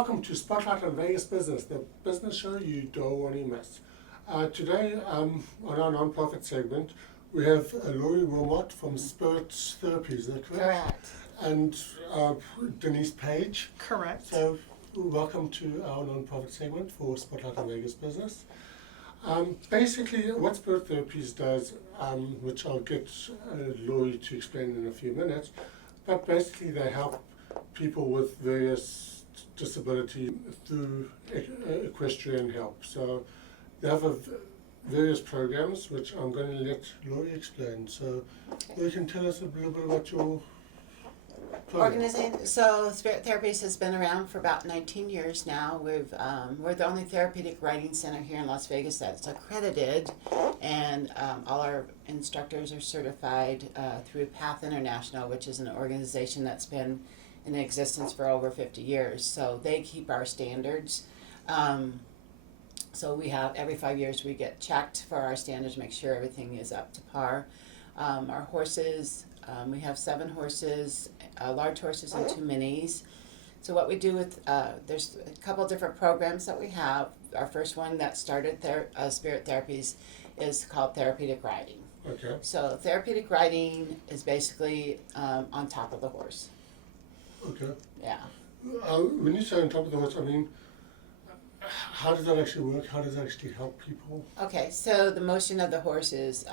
Welcome to Spotlight on Vegas Business, the business show you don't want to miss. Today, on our non-profit segment, we have Laurie Wilmot from Spirit Therapies, is that correct? Correct. And Denise Page. Correct. So, welcome to our non-profit segment for Spotlight on Vegas Business. Basically, what Spirit Therapies does, which I'll get Laurie to explain in a few minutes, but basically they help people with various disability through equestrian help. So they have various programs which I'm going to let Laurie explain. So you can tell us a little bit about your program. Organization. So Spirit Therapies has been around for about 19 years now. We're the only therapeutic riding center here in Las Vegas that's accredited, and all our instructors are certified through Path International, which is an organization that's been in existence for over 50 years. So they keep our standards. So we have, every 5 years we get checked for our standards, make sure everything is up to par. Our horses, we have 7 horses, large horses and 2 minis. So what we do with, there's a couple different programs that we have. Our first one that started Spirit Therapies is called Therapeutic Riding. Okay. So Therapeutic Riding is basically on top of the horse. Okay. Yeah. When you say on top of the horse, I mean, how does that actually work? How does that actually help people? Okay, so the motion of the horse is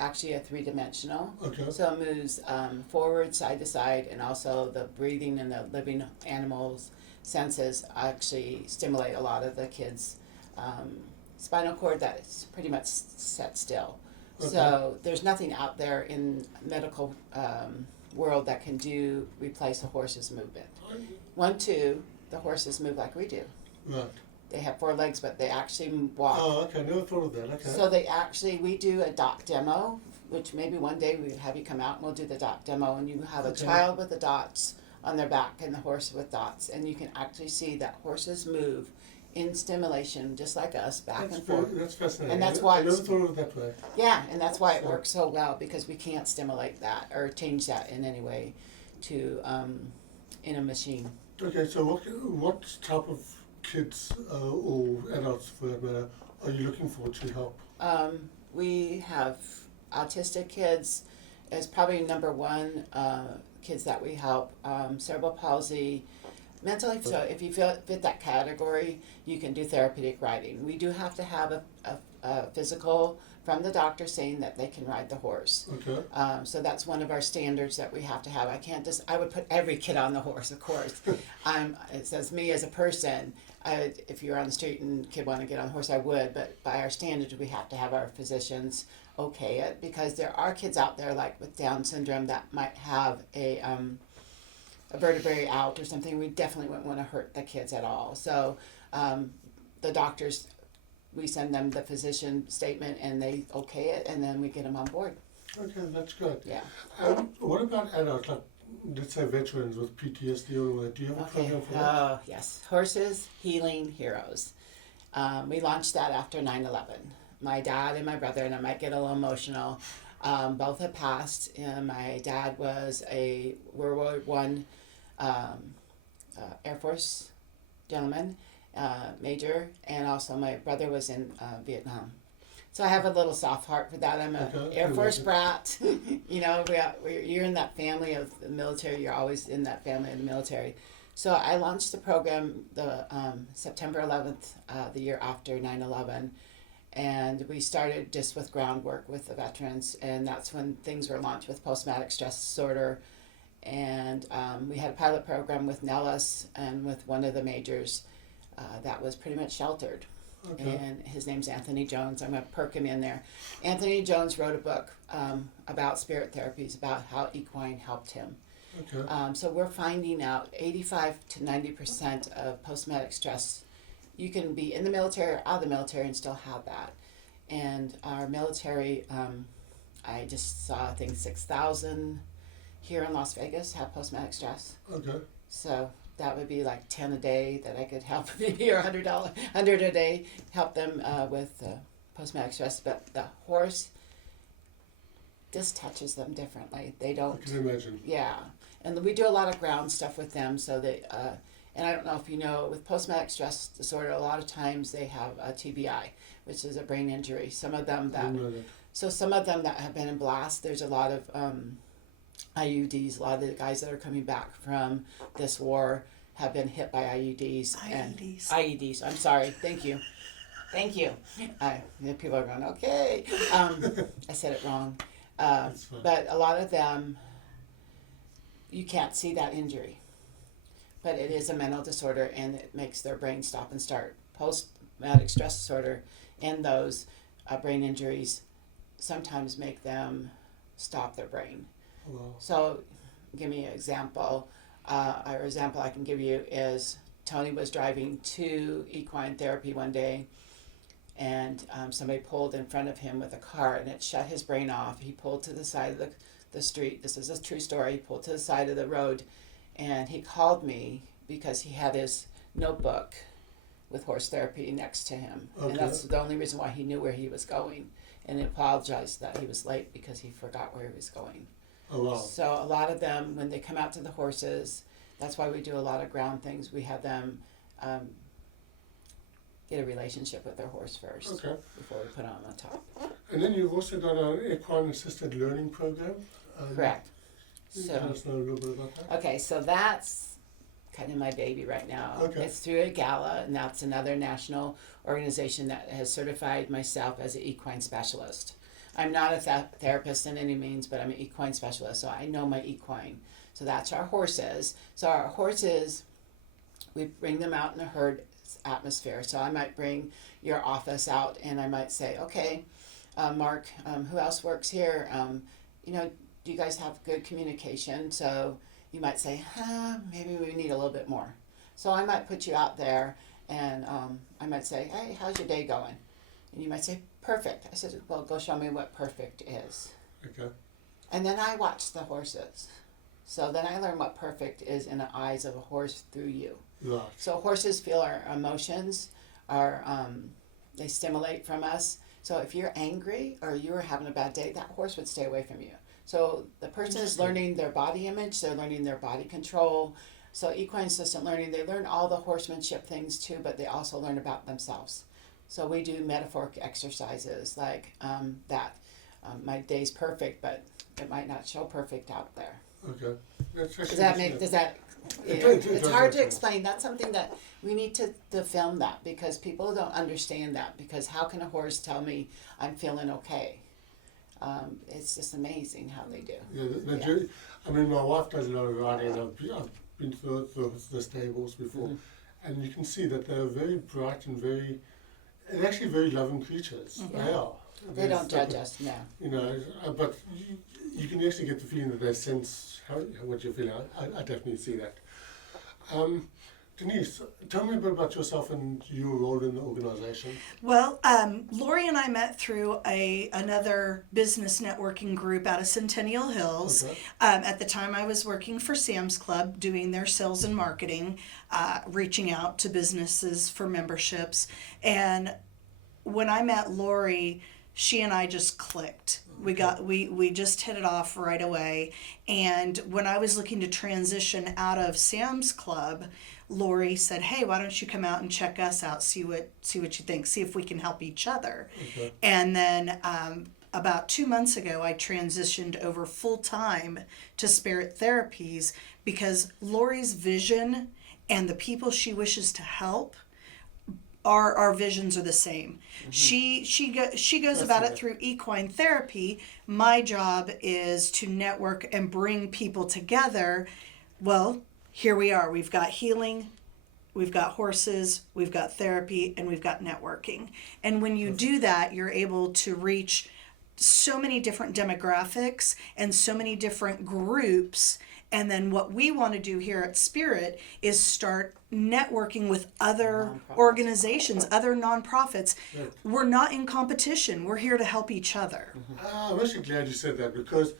actually a 3-dimensional. Okay. So it moves forward, side to side, and also the breathing and the living animals' senses actually stimulate a lot of the kids' spinal cord that is pretty much set still. Okay. So there's nothing out there in medical world that can replace a horse's movement. 1, 2, the horses move like we do. Right. They have 4 legs, but they actually walk. Oh, okay. Never thought of that. Okay. So we do a dot demo, which maybe one day we have you come out and we'll do the dot demo, and you have a child with the dots on their back and the horse with dots, and you can actually see that horses move in stimulation just like us, back and forth. That's fascinating. And that's why I never thought of it that way. Yeah, and that's why it works so well, because we can't stimulate that or change that in any way to in a machine. Okay, so what type of kids or adults, for that matter, are you looking for to help? We have autistic kids as probably number 1 kids that we help. Cerebral palsy, mentally. So if you fit that category, you can do therapeutic riding. We do have to have a physical from the doctor saying that they can ride the horse. Okay. So that's one of our standards that we have to have. I would put every kid on the horse, of course. It says me as a person, if you're on the street and a kid want to get on the horse, I would, but by our standards, we have to have our physicians okay it, because there are kids out there like with Down syndrome that might have a vertebrae out or something. We definitely wouldn't want to hurt the kids at all. So the doctors, we send them the physician statement and they okay it, and then we get them on board. Okay, that's good. Yeah. What about adults, like, let's say veterans with PTSD or all that? Do you have a program for that? Oh, yes. Horses Healing Heroes. We launched that after 9/11. My dad and my brother, and I might get a little emotional, both had passed. My dad was a World War I Air Force gentleman, major, and also my brother was in Vietnam. So I have a little soft heart for that. I'm an Air Force brat. You know, you're in that family of the military. You're always in that family of the military. So I launched the program the September 11th, the year after 9/11. And we started just with groundwork with the veterans, and that's when things were launched with post-traumatic stress disorder. And we had a pilot program with Nellis and with one of the majors that was pretty much sheltered. Okay. And his name's Anthony Jones. I'm going to perk him in there. Anthony Jones wrote a book about Spirit Therapies, about how equine helped him. Okay. So we're finding out 85 to 90% of post-traumatic stress, you can be in the military or out of the military and still have that. And our military, I just saw, I think 6,000 here in Las Vegas have post-traumatic stress. Okay. So that would be like 10 a day that I could help, maybe, or $100 a day, help them with post-traumatic stress. But the horse just touches them differently. They don't. I can imagine. Yeah. And we do a lot of ground stuff with them, so that And I don't know if you know, with post-traumatic stress disorder, a lot of times they have a TBI, which is a brain injury. Some of them I that, didn't know that. so some of them that have been in blast, there's a lot of IUDs. A lot of the guys that are coming back from this war have been hit by IUDs. IEDs. I'm sorry. Thank you. People are going, okay. I said it wrong. That's fine. But a lot of them, you can't see that injury. But it is a mental disorder, and it makes their brain stop and start. Post-traumatic stress disorder and those brain injuries sometimes make them stop their brain. Wow. So, give me an example. An example I can give you is Tony was driving to equine therapy one day, and somebody pulled in front of him with a car, and it shut his brain off. He pulled to the side of the street. This is a true story. He pulled to the side of the road, and he called me because he had his notebook with horse therapy next to him. Okay. And that's the only reason why he knew where he was going. And he apologized that he was late because he forgot where he was going. Oh, wow. So a lot of them, when they come out to the horses, that's why we do a lot of ground things. We have them get a relationship with their horse first Okay. before we put on the top. And then you've also got an equine assisted learning program. Correct. Can you So, tell us know a little bit about that? okay, so that's kind of my baby right now. Okay. It's through a gala, and that's another national organization that has certified myself as an equine specialist. I'm not a therapist in any means, but I'm an equine specialist, so I know my equine. So that's our horses. So our horses, we bring them out in a herd atmosphere. So I might bring your office out, and I might say, okay, Mark, who else works here? Do you guys have good communication? So you might say, maybe we need a little bit more. So I might put you out there, and I might say, hey, how's your day going? And you might say, perfect. I said, well, go show me what perfect is. Okay. And then I watch the horses. So then I learn what perfect is in the eyes of a horse through you. Right. So horses feel our emotions, they stimulate from us. So if you're angry or you're having a bad day, that horse would stay away from you. So the person is learning their body image, they're learning their body control. So equine assistant learning, they learn all the horsemanship things too, but they also learn about themselves. So we do metaphoric exercises like that. My day's perfect, but it might not show perfect out there. Okay. It's hard to explain. That's something that we need to film that, because people don't understand that, because how can a horse tell me I'm feeling okay? It's just amazing how they do. Yeah, I mean, my wife does a lot of riding, and I've been to the stables before, Mm-hmm. and you can see that they're very bright and they're actually very loving creatures. Mm-hmm. They are. They don't judge us, no. But you can actually get the feeling that they sense what you're feeling. I definitely see that. Denise, tell me a bit about yourself and your role in the organization. Well, Lori and I met through another business networking group out of Centennial Hills. Okay. At the time, I was working for Sam's Club, doing their sales and marketing, reaching out to businesses for memberships. And when I met Lori, she and I just clicked. We just hit it off right away. And when I was looking to transition out of Sam's Club, Lori said, hey, why don't you come out and check us out, see what you think, see if we can help each other. Okay. And then about 2 months ago, I transitioned over full time to Spirit Therapies, because Lori's vision and the people she wishes to help, our visions are the same. Mm-hmm. She goes about it through equine therapy. My job is to network and bring people together. Well, here we are. We've got healing, we've got horses, we've got therapy, and we've got networking. And when you do that, you're able to reach so many different demographics and so many different groups. And then what we want to do here at Spirit is start networking with other organizations, other nonprofits. Yeah. We're not in competition. We're here to help each other. I'm actually glad you said that, because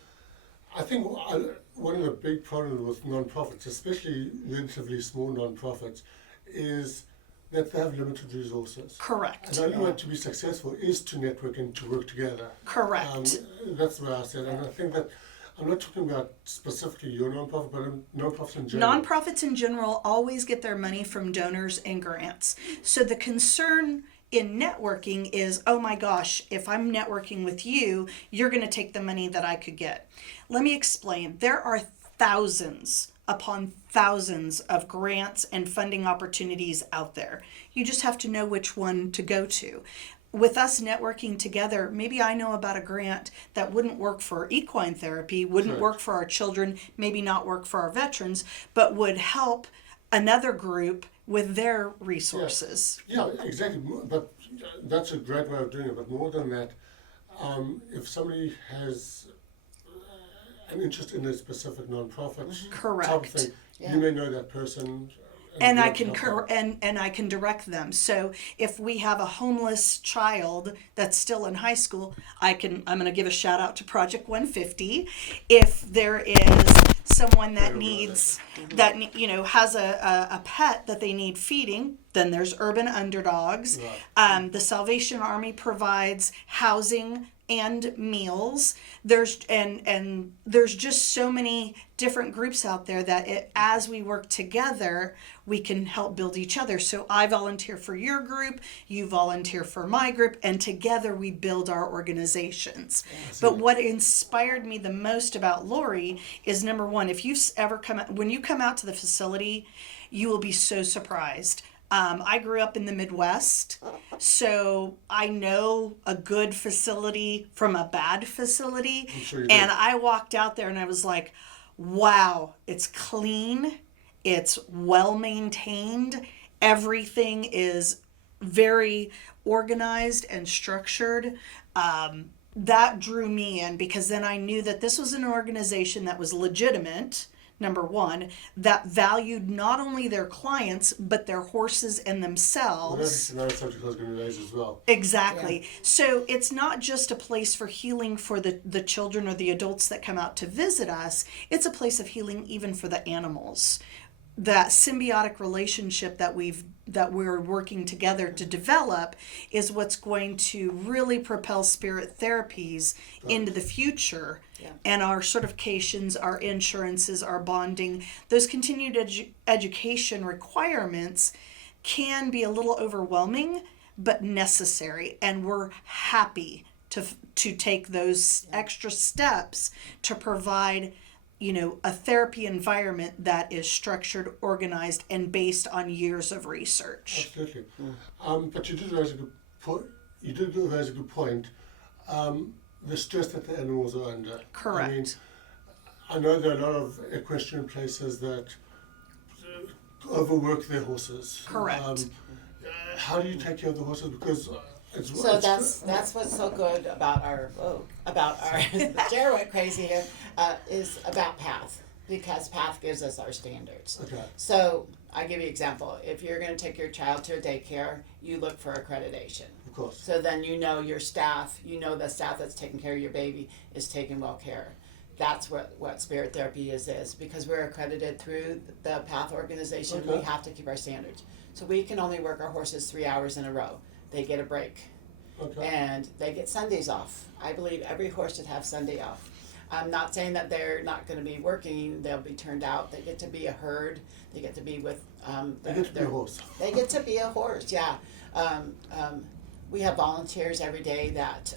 I think one of the big problems with nonprofits, especially relatively small nonprofits, is that they have limited resources. Correct. And the only way to be successful is to network and to work together. Correct. That's what I said, and I think that I'm not talking about specifically your nonprofit, but nonprofits in general. Nonprofits in general always get their money from donors and grants. So the concern in networking is, oh my gosh, if I'm networking with you, you're going to take the money that I could get. Let me explain. There are thousands upon thousands of grants and funding opportunities out there. You just have to know which one to go to. With us networking together, maybe I know about a grant that wouldn't work for equine therapy, wouldn't Correct. work for our children, maybe not work for our veterans, but would help another group with their resources. Yeah, exactly. But that's a great way of doing it. But more than that, if somebody has an interest in a specific nonprofit type of Correct. thing, Yeah. you may know that person. And be I able to can help out. and I can direct them. So if we have a homeless child that's still in high school, I'm going to give a shout out to Project 150. If there is someone that needs has a pet that they need feeding, then there's Urban Underdogs. Right. The Salvation Army provides housing and meals. There's just so many different groups out there that as we work together, we can help build each other. So I volunteer for your group, you volunteer for my group, and together we build our organizations. But what inspired me the most about Lori is, number one, if you ever when you come out to the facility, you will be so surprised. I grew up in the Midwest, so I know a good facility from a bad facility. I'm sure you And do. I walked out there and I was like, wow, it's clean, it's well maintained, everything is very organized and structured. That drew me in because then I knew that this was an organization that was legitimate. Number one, that valued not only their clients, but their horses and Well, themselves. that's another subject I was going to raise as well. Exactly. So it's not just a place for healing for the children or the adults that come out to visit us. It's a place of healing even for the animals. That symbiotic relationship that we're working together to develop is what's going to really propel spirit therapies into the future. Yeah. And our certifications, our insurances, our bonding, those continued education requirements can be a little overwhelming, but necessary. And we're happy to take those extra steps to provide a therapy environment that is structured, organized, and based on years of research. Absolutely. But you did raise a good point. The stress that the animals are under. Correct. I mean, I know there are a lot of equestrian places that overwork their horses. Correct. How do you take care of the horses? Because So that's what's so good about our Jared went crazy here, is about PATH, because PATH gives us our standards. Okay. So I give you an example. If you're going to take your child to a daycare, you look for accreditation. Of course. So then your staff, the staff that's taking care of your baby is taking well care. That's what spirit therapy is because we're accredited through the PATH organization. Okay. We have to keep our standards. So we can only work our horses 3 hours in a row. They get a break. Okay. And they get Sundays off. I believe every horse should have Sunday off. I'm not saying that they're not going to be working. They'll be turned out. They get to be a herd. They get to be with. They get to be a horse. They get to be a horse. Yeah. We have volunteers every day that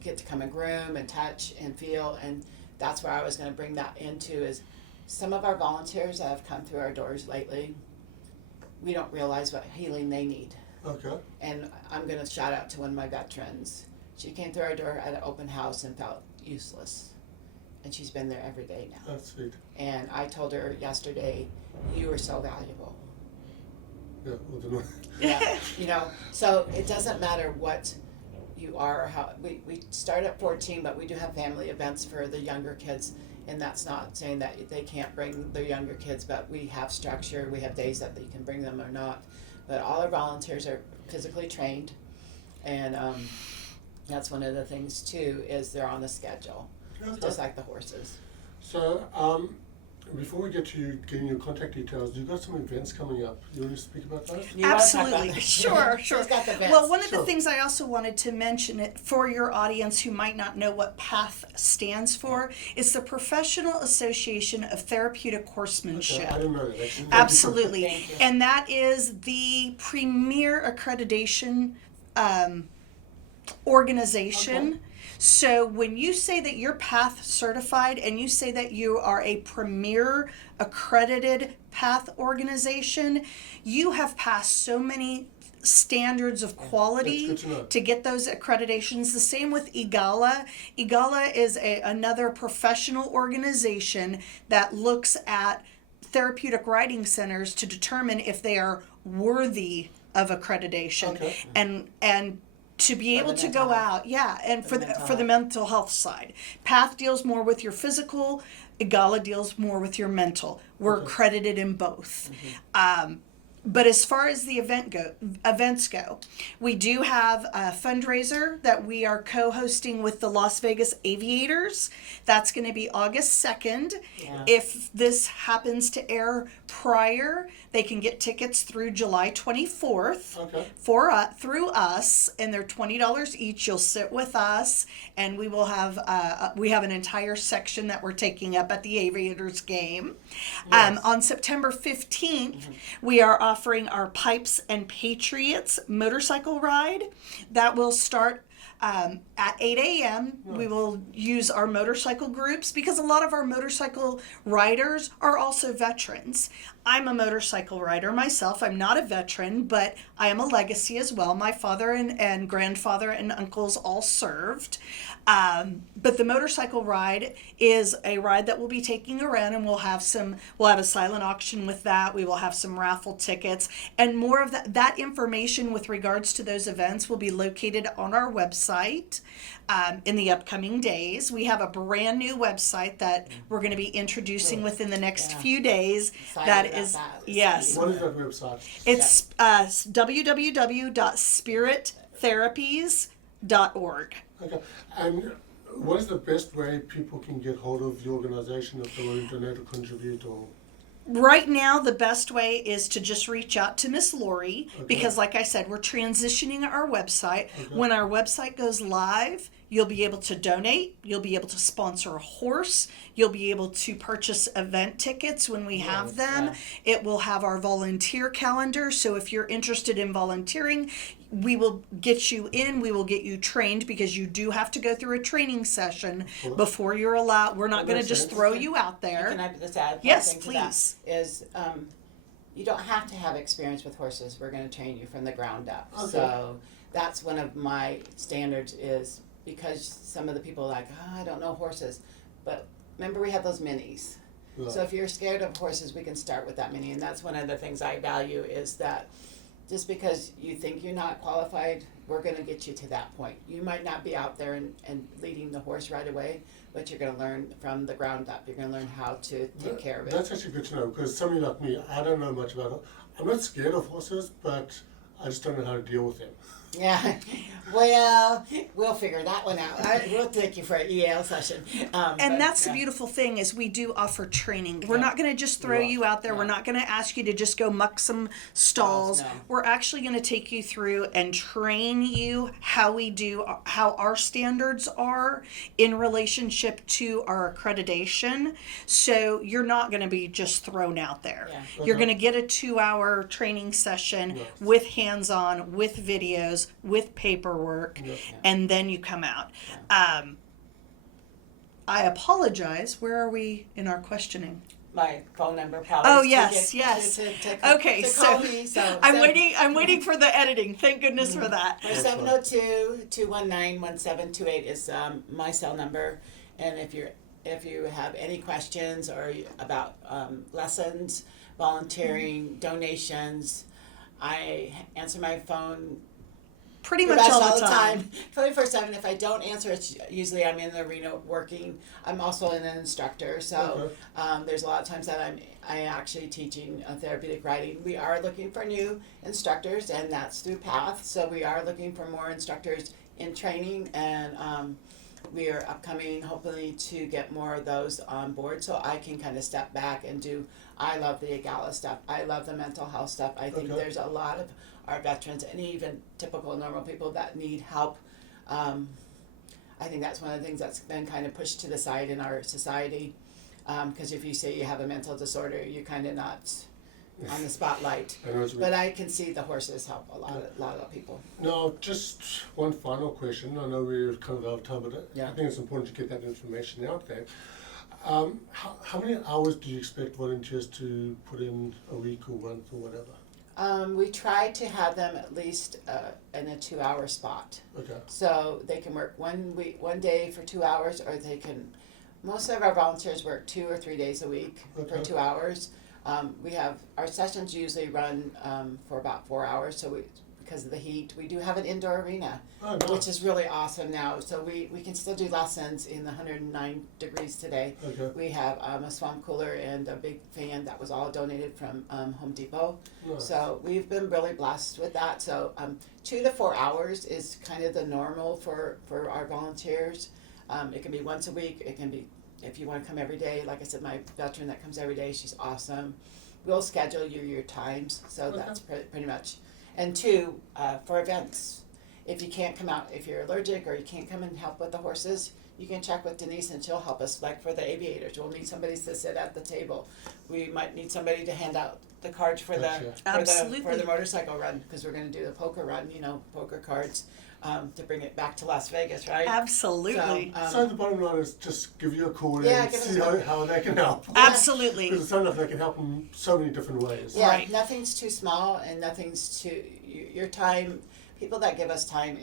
get to come and groom and touch and feel, and that's where I was going to bring that into is some of our volunteers that have come through our doors lately. We don't realize what healing they need. Okay. And I'm going to shout out to one of my veterans. She came through our door at an open house and felt useless. And she's been there every day now. That's sweet. And I told her yesterday, you are so valuable. Yeah. Well, then, Yeah. So it doesn't matter what you are or how. We start at 14, but we do have family events for the younger kids. And that's not saying that they can't bring their younger kids, but we have structure. We have days that you can bring them or not. But all our volunteers are physically trained, and that's one of the things too is they're on the schedule, Okay. just like the horses. So, before we get to you getting your contact details, you've got some events coming up. You want to speak about those? You wanna talk about Absolutely. that? Sure. She's got the best. Well, one of Sure. the things I also wanted to mention it for your audience who might not know what PATH stands for, is the Professional Association of Therapeutic Horsemanship. Okay, I didn't know that. Actually. Absolutely. Thank you. And that is the premier accreditation organization. Okay. So when you say that you're PATH certified and you say that you are a premier accredited PATH organization, you have passed so many standards of quality That's good to know. to get those accreditations. The same with EGALA. EGALA is another professional organization that looks at therapeutic riding centers to determine if they are worthy of accreditation. Okay. And to be For able the to mental go health. out, yeah, and For for the mental the mental health side. PATH deals more with your physical, EGALA deals more with your mental. We're Okay. accredited in both. But as far as the events go, we do have a fundraiser that we are co-hosting with the Las Vegas Aviators. That's going to be August 2nd. Yeah. If this happens to air prior, they can get tickets through July 24th Okay. through us, and they're $20 each. You'll sit with us, and we will have an entire section that we're taking up at the Aviators game. Yes. On September 15th, we are offering our Pipes and Patriots motorcycle ride. That will start at 8 a.m. We will use our motorcycle groups because a lot of our motorcycle riders are also veterans. I'm a motorcycle rider myself. I'm not a veteran, but I am a legacy as well. My father and grandfather and uncles all served. But the motorcycle ride is a ride that we'll be taking around, and we'll have a silent auction with that. We will have some raffle tickets, and more of that information with regards to those events will be located on our website in the upcoming days. We have a brand new website that we're going to be introducing within the next Yeah. few days. Excited That about is, that. yes. What is that website? It's www.spirittherapies.org. Okay. And what is the best way people can get hold of the organisation if they want to donate or contribute or? Right now, the best way is to just reach out to Miss Lori because, like I said, we're transitioning our website. Okay. When our website goes live, you'll be able to donate. You'll be able to sponsor a horse. You'll be able to purchase event tickets when we have them. yeah. It will have our volunteer calendar. So if you're interested in volunteering, we will get you in. We will get you trained because you do have to go through a training session Cool. before you're allowed. We're not That going to makes just sense. throw you out there. Can I just add one Yes, thing to that? please. Is you don't have to have experience with horses. We're going to train you from the ground up. Okay. So that's one of my standards is because some of the people are like, I don't know horses. But remember we have those minis. Right. So if you're scared of horses, we can start with that mini. And that's one of the things I value is that just because you think you're not qualified, we're going to get you to that point. You might not be out there and leading the horse right away, but you're going to learn from the ground up. You're going to learn how to take care of it. That's actually good to know because somebody like me, I don't know much about it. I'm not scared of horses, but I just don't know how to deal with them. Yeah, well, we'll figure that one out. We'll take you for an EL session. And that's the beautiful thing is we do offer training. We're not going to just throw Right. you out there. No. We're not going to ask you to just go muck some stalls. No. We're actually going to take you through and train you how our standards are in relationship to our accreditation. So you're not going to be just thrown out there. Yeah. You're Okay. going to get a 2-hour training session Yes. with hands-on, with videos, with paperwork, Yeah. and then you come out. I apologize. Where are we in our questioning? My phone number, probably. Oh, yes, yes. Okay, to call so me, so I'm waiting for the editing. Thank goodness for that. My 702-219-1728 is my cell number, and if you have any questions or about lessons, volunteering, donations, I answer my phone Pretty pretty much much all the time. 24/7. If I don't answer, it's usually I'm in the arena working. I'm also an instructor, so there's a lot of times that I actually teaching therapeutic riding. We are looking for new instructors, and that's through PATH. So we are looking for more instructors in training, and we are upcoming, hopefully, to get more of those on board, so I can kind of step back and do. I love the EGALA stuff. I love the mental health stuff. I think Okay. there's a lot of our veterans and even typical normal people that need help. I think that's one of the things that's been kind of pushed to the side in our society. Because if you say you have a mental disorder, you're kind of not on the spotlight. I know what you mean. But I can see the horses help a lot of people. Now, just one final question. I know we're kind of out of time, but Yeah. I think it's important to get that information out there. How many hours do you expect volunteers to put in a week or month or whatever? We try to have them at least in a 2-hour spot. Okay. So they can work one day for 2 hours, or they can. Most of our volunteers work 2 or 3 days a week for Okay. 2 hours. We have our sessions usually run for about 4 hours. So because of the heat, we do have an indoor arena, Oh, nice. which is really awesome now. So we can still do lessons in the 109 degrees today. Okay. We have a swamp cooler and a big fan that was all donated from Home Depot. Nice. So we've been really blessed with that. So 2 to 4 hours is kind of the normal for our volunteers. It can be once a week. It can be if you want to come every day. Like I said, my veteran that comes every day, she's awesome. We'll schedule your times. So Okay. that's pretty much. And 2, for events. If you can't come out, if you're allergic or you can't come and help with the horses, you can check with Denise and she'll help us. Like for the aviators, we'll need somebody to sit at the table. We might need somebody to hand out the cards for Gotcha. Absolutely. for the motorcycle run, because we're going to do the poker run. Poker cards to bring it back to Las Vegas, right? Absolutely. So the bottom line is just give you a call Yeah, and give us see a how they can help. Absolutely. Because it sounds like they can help in so many different ways. Yeah, Right. nothing's too small and nothing's too. Your time, people that give us time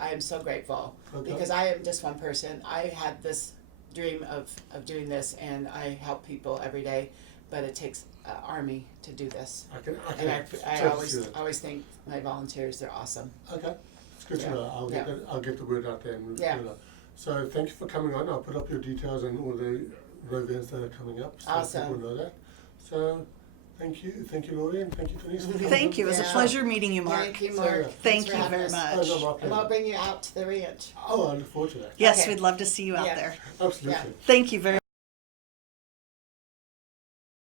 I am so grateful Okay. because I am just one person. I had this dream of doing this and I help people every day, but it takes an army to do this. I can And I totally see that. always think my volunteers, they're awesome. Okay, it's good Yeah. to know. I'll get the word out there. And, Yeah. So thank you for coming on. I'll put up your details and all the events that are coming up, so Awesome. people know that. So thank you, Laurie, and thank you, Denise. For coming Thank you. It was a Yeah. pleasure meeting you, Mark. Thank you, So, Mark. yeah. Thanks Thank for you having very us. much. Oh, no, Mark, And I'll bring you out to the ranch. Oh, I look forward to that. Yes, Okay. we'd love to see you out Yeah. there. Absolutely. Yeah. Thank you very